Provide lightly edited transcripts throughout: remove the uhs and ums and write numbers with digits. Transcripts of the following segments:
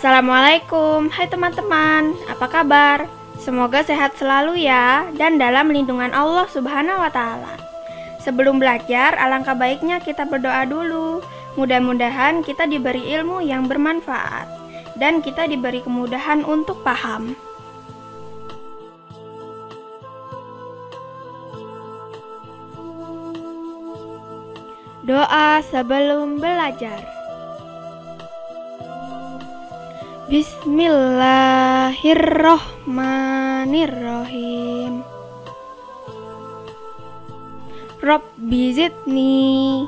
Assalamualaikum, hai teman-teman, apa kabar? Semoga sehat selalu ya, dan dalam lindungan Allah Subhanahu wa Ta'ala. Sebelum belajar, alangkah baiknya kita berdoa dulu. Mudah-mudahan kita diberi ilmu yang bermanfaat, dan kita diberi kemudahan untuk paham. Doa sebelum belajar. Bismillahirrohmanirrohim. Rabbi zidni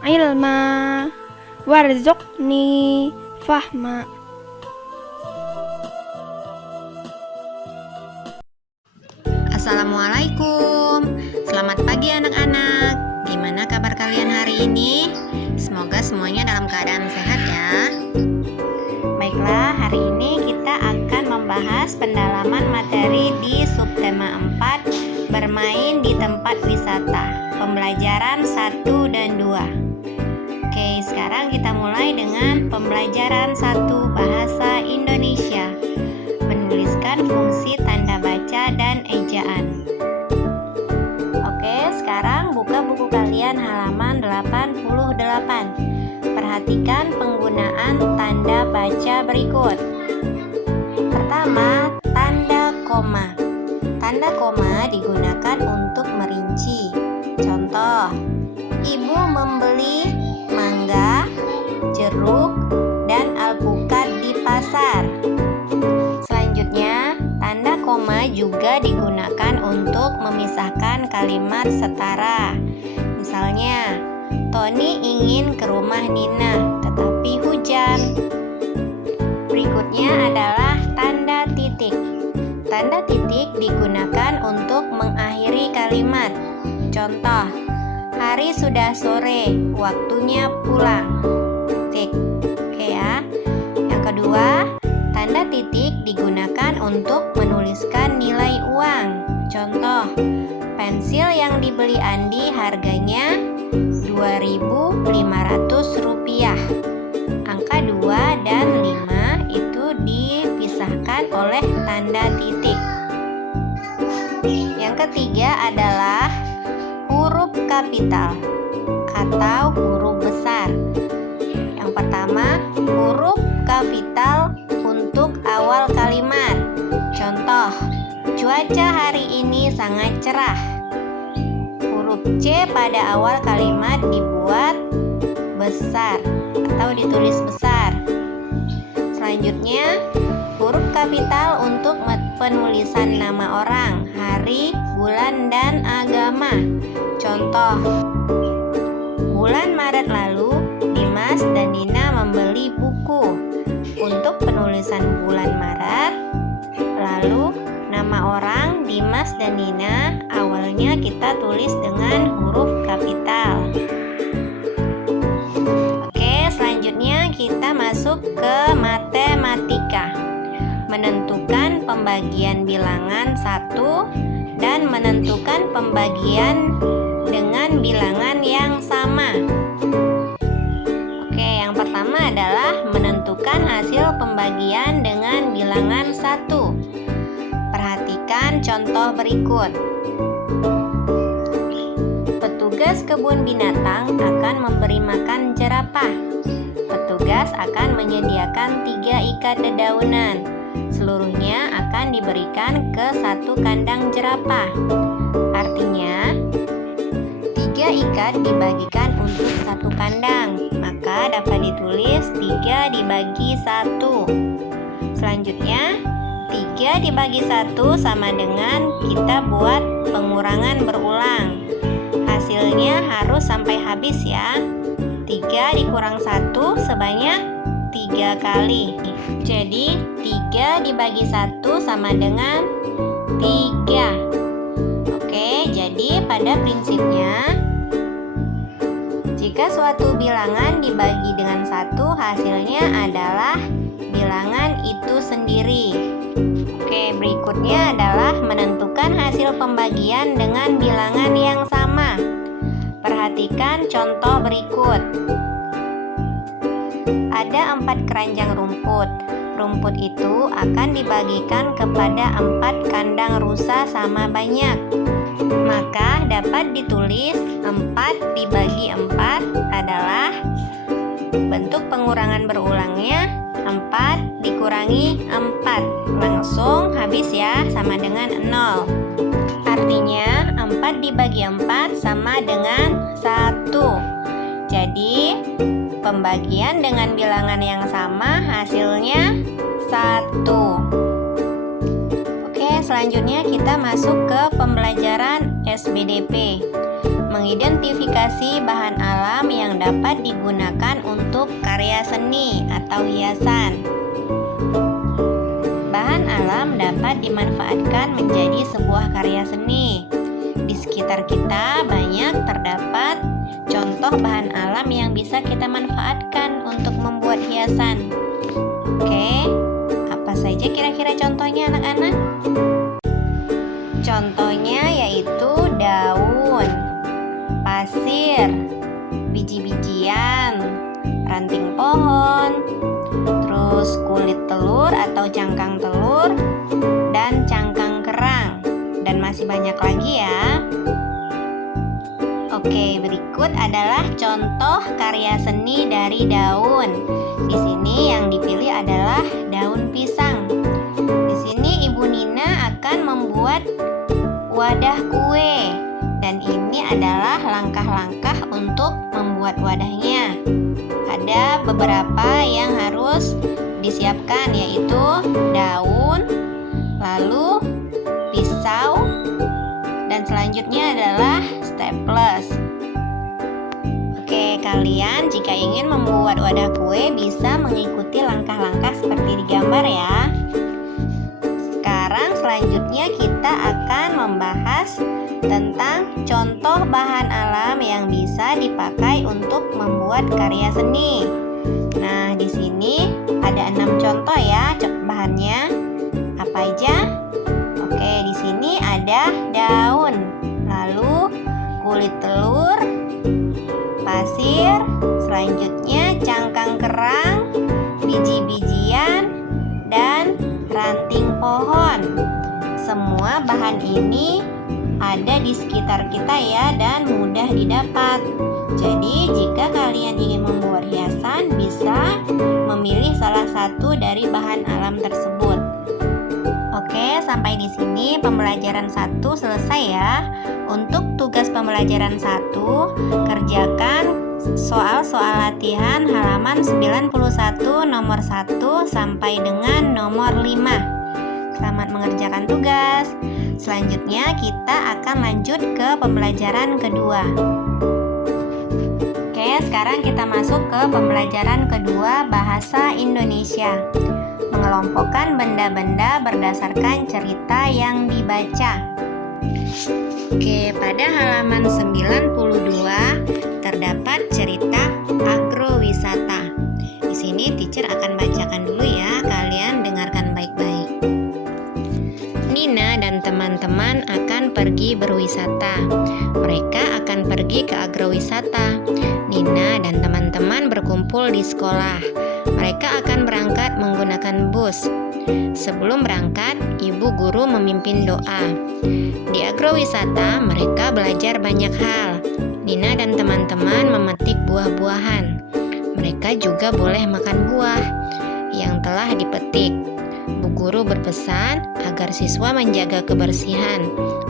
ilma warzuqni fahma. Assalamualaikum. Selamat pagi anak-anak. Gimana kabar kalian hari ini? Semoga semuanya dalam keadaan sehat ya. Baiklah, hari ini kita akan membahas pendalaman materi di subtema 4, bermain di tempat wisata, pembelajaran 1 dan 2. Oke, sekarang kita mulai dengan pembelajaran 1 bahasa Indonesia. Menuliskan fungsi tanda baca dan ejaan. Oke, sekarang buka buku kalian halaman 88. Perhatikan penggunaan tanda baca berikut. Pertama, tanda koma. Tanda koma digunakan untuk merinci. Contoh, ibu membeli mangga, jeruk, dan alpukat di pasar. Selanjutnya, tanda koma juga digunakan untuk memisahkan kalimat setara. Misalnya, Tony ingin ke rumah Nina, tetapi hujan. Berikutnya adalah tanda titik. Tanda titik digunakan untuk mengakhiri kalimat. Contoh, hari sudah sore, waktunya pulang. Titik. Oke ya. Yang kedua, tanda titik digunakan untuk menuliskan nilai uang. Contoh, pensil yang dibeli Andi harganya Rp2.500. Angka 2 dan 5 itu dipisahkan oleh tanda titik. Yang ketiga adalah huruf kapital atau huruf besar. Yang pertama, huruf kapital untuk awal kalimat. Contoh, cuaca hari ini sangat cerah. Huruf C pada awal kalimat dibuat besar atau ditulis besar. Selanjutnya, huruf kapital untuk penulisan nama orang, hari, bulan, dan agama. Contoh, bulan Maret lalu, Dimas dan Nina membeli buku. Untuk penulisan bulan Maret, lalu nama orang Dimas dan Nina awalnya kita tulis dengan huruf kapital. Oke, selanjutnya kita masuk ke matematika. Menentukan pembagian bilangan 1 dan menentukan pembagian dengan bilangan yang sama. Oke, yang pertama adalah menentukan hasil pembagian dengan bilangan 1. Perhatikan contoh berikut. Petugas kebun binatang akan memberi makan jerapah. Petugas akan menyediakan 3 ikat dedaunan. Seluruhnya akan diberikan ke 1 kandang jerapah. Artinya, 3 ikat dibagikan untuk 1 kandang, maka dapat ditulis 3 dibagi 1. Selanjutnya, 3 dibagi 1 sama dengan kita buat pengurangan berulang. Hasilnya harus sampai habis ya. 3 dikurang 1 sebanyak 3 kali. Jadi 3 dibagi 1 sama dengan 3. Oke, jadi pada prinsipnya, jika suatu bilangan dibagi dengan 1, hasilnya adalah bilangan itu sendiri. Oke, berikutnya adalah menentukan hasil pembagian dengan bilangan yang sama. Perhatikan contoh berikut. Ada 4 keranjang rumput. Rumput itu akan dibagikan kepada 4 kandang rusa sama banyak. Maka dapat ditulis 4 dibagi 4 adalah bentuk pengurangan berulangnya 4 dikurangi 4. Langsung habis ya, sama dengan 0. Artinya 4 dibagi 4 sama dengan 1. Jadi pembagian dengan bilangan yang sama hasilnya 1. Oke, selanjutnya kita masuk ke pembelajaran SBDP. Mengidentifikasi bahan alam yang dapat digunakan untuk karya seni atau hiasan. Bahan alam dapat dimanfaatkan menjadi sebuah karya seni. Di sekitar kita banyak terdapat contoh bahan alam yang bisa kita manfaatkan untuk membuat hiasan. Oke, apa saja kira-kira contohnya anak-anak? Contohnya yaitu daun, pasir, biji-bijian, ranting pohon, terus kulit telur atau cangkang telur, dan cangkang kerang, dan masih banyak lagi ya. Oke, berikut adalah contoh karya seni dari daun. Di sini yang dipilih adalah daun pisang. Di sini Ibu Nina akan membuat wadah kue, dan ini adalah langkah-langkah untuk membuat wadahnya. Ada beberapa yang harus disiapkan, yaitu daun, lalu pisau, dan selanjutnya adalah staples. Oke, kalian jika ingin membuat wadah kue bisa mengikuti langkah-langkah seperti di gambar ya. Sekarang selanjutnya kita akan membahas tentang contoh bahan alam yang bisa dipakai untuk membuat karya seni. Nah, di sini ada 6 contoh ya bahannya. Apa aja? Oke, di sini ada daun, lalu kulit telur, pasir, selanjutnya cangkang kerang, biji-bijian, dan ranting pohon. Semua bahan ini ada di sekitar kita ya, dan mudah didapat. Jadi jika kalian ingin membuat hiasan, bisa memilih salah satu dari bahan alam tersebut. Oke, sampai di sini pembelajaran 1 selesai ya. Untuk tugas pembelajaran 1, kerjakan soal-soal latihan halaman 91 nomor 1 sampai dengan nomor 5. Selamat mengerjakan tugas. Selanjutnya kita akan lanjut ke pembelajaran kedua. Oke, sekarang kita masuk ke pembelajaran kedua, bahasa Indonesia. Mengelompokkan benda-benda berdasarkan cerita yang dibaca. Oke, pada halaman 92 terdapat cerita agrowisata. Di sini teacher akan bacakan dulu ya, kalian dengarkan baik-baik. Nina dan teman-teman akan pergi berwisata. Mereka akan pergi ke agrowisata. Nina dan teman-teman berkumpul di sekolah. Mereka akan berangkat menggunakan bus. Sebelum berangkat, ibu guru memimpin doa. Di agrowisata, mereka belajar banyak hal. Nina dan teman-teman memetik buah-buahan. Mereka juga boleh makan buah yang telah dipetik. Bu guru berpesan agar siswa menjaga kebersihan.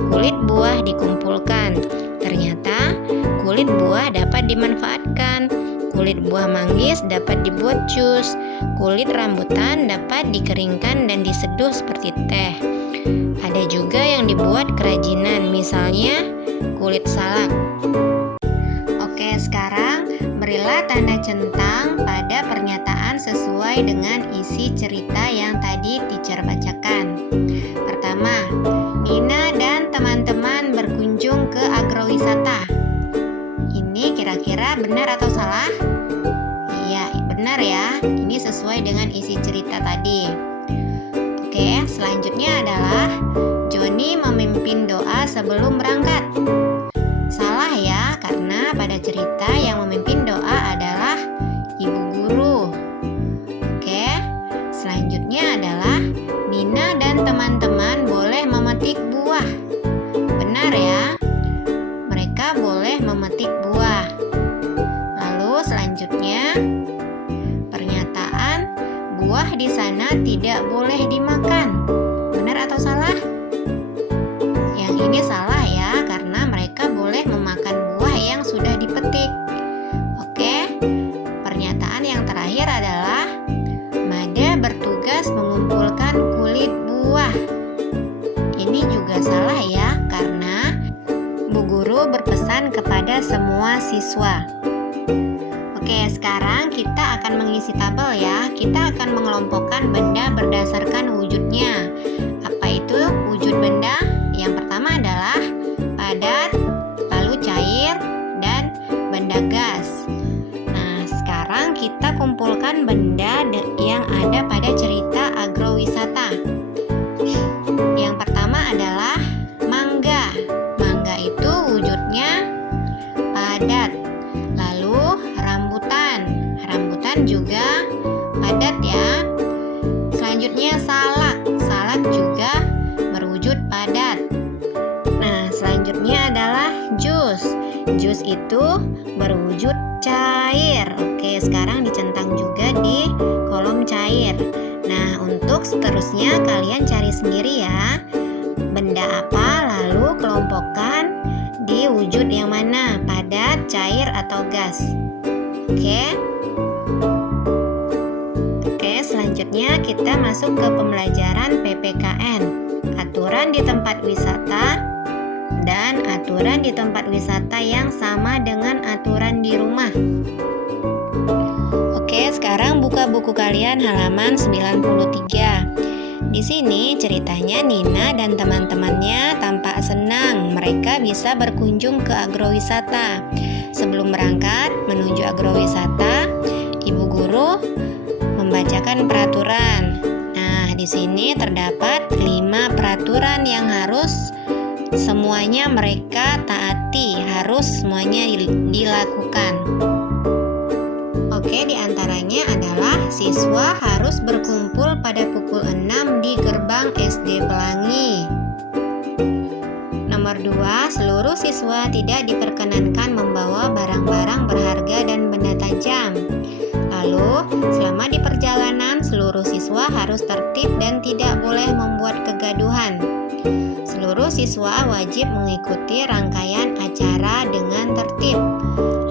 Kulit buah dikumpulkan. Ternyata kulit buah dapat dimanfaatkan. Kulit buah manggis dapat dibuat jus. Kulit rambutan dapat dikeringkan dan diseduh seperti teh. Ada juga yang dibuat kerajinan, misalnya kulit salak. Oke, sekarang berilah tanda centang pada pernyataan sesuai dengan isi cerita yang tadi teacher bacakan. Pertama, Nina dan teman-teman berkunjung ke agrowisata. Ini kira-kira benar atau salah? Iya, benar ya. Ini sesuai dengan isi cerita tadi. Oke, selanjutnya adalah Joni memimpin doa sebelum berangkat. Salah ya, karena pada cerita yang memimpin doa adalah ibu guru. benar ya. Mereka boleh memetik buah. Lalu selanjutnya, pernyataan buah di sana tidak boleh dimakan. Benar atau salah? Yang ini salah ya, karena mereka boleh memakan buah yang sudah dipetik. Oke, pernyataan yang terakhir adalah Mada bertugas mengumpulkan kulit buah. Ini juga salah ya, karena Bu Guru berpesan kepada semua siswa. Oke, sekarang kita akan mengisi tabel ya. Kita akan mengelompokkan benda berdasarkan wujudnya. Apa itu wujud benda? Yang pertama adalah padat, lalu cair, dan benda gas. Nah, sekarang kita kumpulkan benda yang ada pada cerita agrowisata. Yang pertama adalah mangga. Mangga itu wujudnya padat. Lalu rambutan. Rambutan juga padat ya. Selanjutnya salak. Salak juga berwujud padat. Nah, selanjutnya adalah jus. Jus itu berwujud cair. Oke, sekarang dicentang juga di kolom cair. Nah, untuk seterusnya kalian cari sendiri ya. Benda apa, lalu kelompokkan di wujud yang mana, padat, cair, atau gas. Oke. Oke, selanjutnya kita masuk ke pembelajaran PPKN. Aturan di tempat wisata dan aturan di tempat wisata yang sama dengan aturan di rumah. Oke, sekarang buka buku kalian halaman 93. Di sini ceritanya Nina dan teman-temannya tampak senang mereka bisa berkunjung ke agrowisata. Sebelum berangkat menuju agrowisata, Ibu Guru membacakan peraturan. Nah, di sini terdapat 5 peraturan yang harus semuanya mereka taati, harus semuanya dilakukan. Oke, diantaranya adalah siswa harus berkumpul pada pukul 6 di gerbang SD Pelangi. Nomor 2, seluruh siswa tidak diperkenankan membawa barang-barang berharga dan benda tajam. Lalu, selama di perjalanan, seluruh siswa harus tertib dan tidak boleh membuat kegaduhan. Seluruh siswa wajib mengikuti rangkaian acara dengan tertib.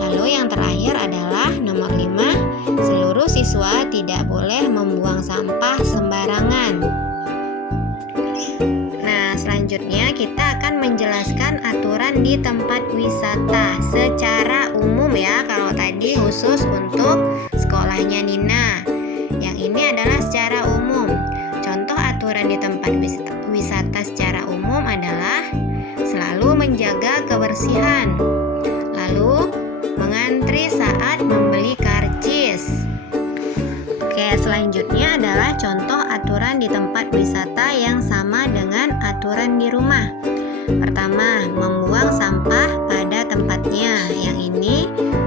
Lalu yang terakhir adalah nomor 5, seluruh siswa tidak boleh membuang sampah sembarangan. Nah, selanjutnya kita akan menjelaskan aturan di tempat wisata secara umum ya. Kalau tadi khusus untuk sekolahnya Nina, yang ini adalah secara umum. Contoh aturan di tempat wisata secara umum adalah selalu menjaga kebersihan. Lalu mengantri saat membeli karcis. Oke, selanjutnya adalah contoh aturan di tempat wisata yang sama dengan aturan di rumah. Pertama, membuang sampah pada tempatnya. Yang ini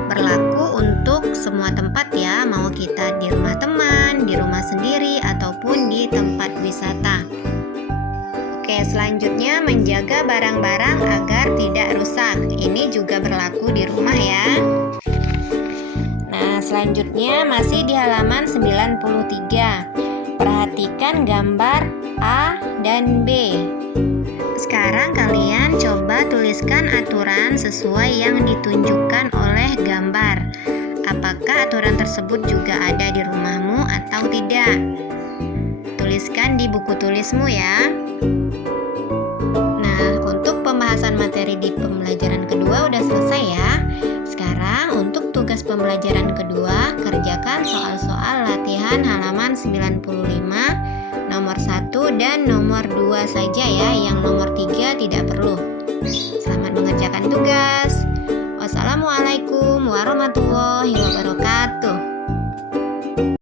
berlaku untuk semua tempat ya, mau kita di rumah teman, di rumah sendiri, ataupun di tempat wisata. Oke, selanjutnya menjaga barang-barang agar tidak rusak. Ini juga berlaku di rumah ya. Nah, selanjutnya masih di halaman 93. Perhatikan gambar A dan B. Sekarang kalian coba tuliskan aturan sesuai yang ditunjukkan oleh gambar. Apakah aturan tersebut juga ada di rumahmu atau tidak? Tuliskan di buku tulismu ya. Nah, untuk pembahasan materi di pembelajaran kedua udah selesai ya. Sekarang untuk tugas pembelajaran kedua, kerjakan soal-soal latihan halaman 95, nomor 1 dan nomor 2 saja ya, yang nomor 3 tidak perlu. Selamat mengerjakan tugas. Wassalamualaikum warahmatullahi wabarakatuh.